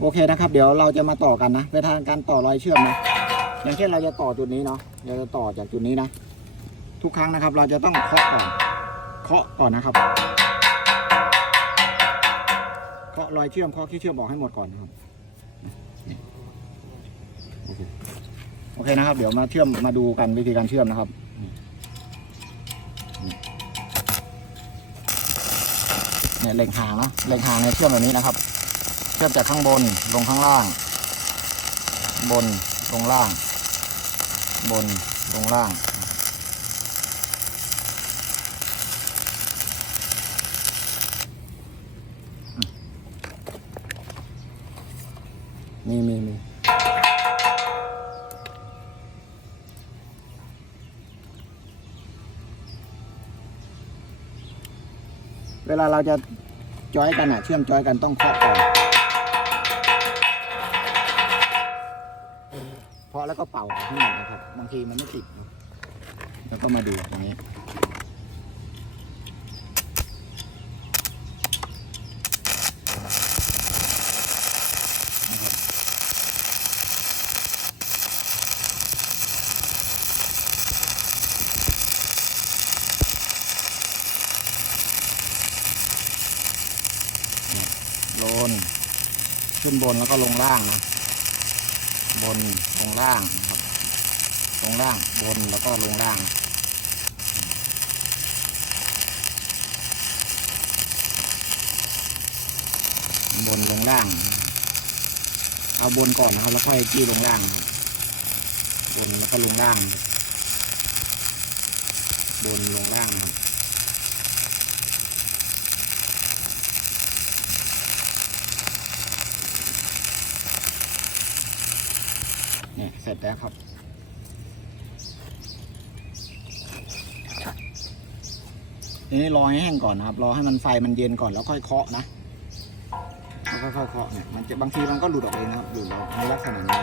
โอเคนะครับ เดี๋ยวเราจะมาต่อกันนะเวลาการต่อรอยเชื่อมนะอย่างเช่นเราจะต่อจุดนี้เนาะเราจะต่อจากจุดนี้นะ ทุกครั้งนะครับ เราจะต้องเคาะก่อนเคาะก่อนนะครับเคาะรอยเชื่อมเคาะที่เชื่อมออกให้หมดก่อนนะครับโอเคโอเคนะครับ เดี๋ยวมาเชื่อมมาดูกันวิธีการเชื่อมนะครับเนี่ยเหล็กหางนะเหล็กหางเนี่ยเชื่อมแบบนี้นะครับ ชื่อมจากข้างบนลงข้างล่าง บนลงล่าง บนลงล่าง มีมีมีเวลาเราจะจอยกันอะเชื่อมจอยกันต้องเคาะก่อน เคาะแล้วก็เป่าออกให้หมดนะครับ บางทีมันไม่ติด แล้วก็มาดูตรงนี้ โลน ขึ้นบนแล้วก็ลงล่างนะ บนลงล่างนะครับ ลงล่างบนแล้วก็ลงล่าง บนลงล่าง เอาบนก่อนนะครับ แล้วค่อยจี้ลงล่าง บนแล้วก็ลงล่าง บนลงล่างครับ เนี่ยเสร็จแล้วครับทีนี้รอให้แห้งก่อนนะครับ รอให้มันไฟมันเย็นก่อนแล้วค่อยเคาะนะแล้วค่อยเคาะเนี่ยมันจะบางทีมันก็หลุดออกเองนะครับหลุดออกในลักษณะนี้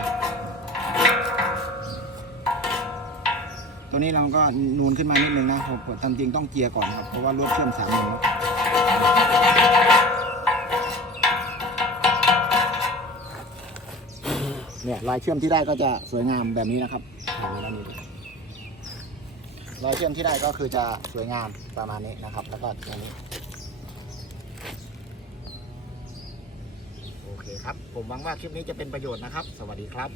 ตัวนี้เราก็นูนขึ้นมานิดนึงนะผมตามจริงต้องเกียร์ก่อนครับ เพราะว่าลวดเชื่อมสามนิ้ว ลายเชื่อมที่ได้ก็จะสวยงามแบบนี้นะครับลายไว้ด้านนี้ดูรอยเชื่อมที่ได้ก็คือจะสวยงามประมาณนี้นะครับ แล้วก็อย่างนี้โอเคครับ ผมหวังว่าคลิปนี้จะเป็นประโยชน์นะครับ สวัสดีครับ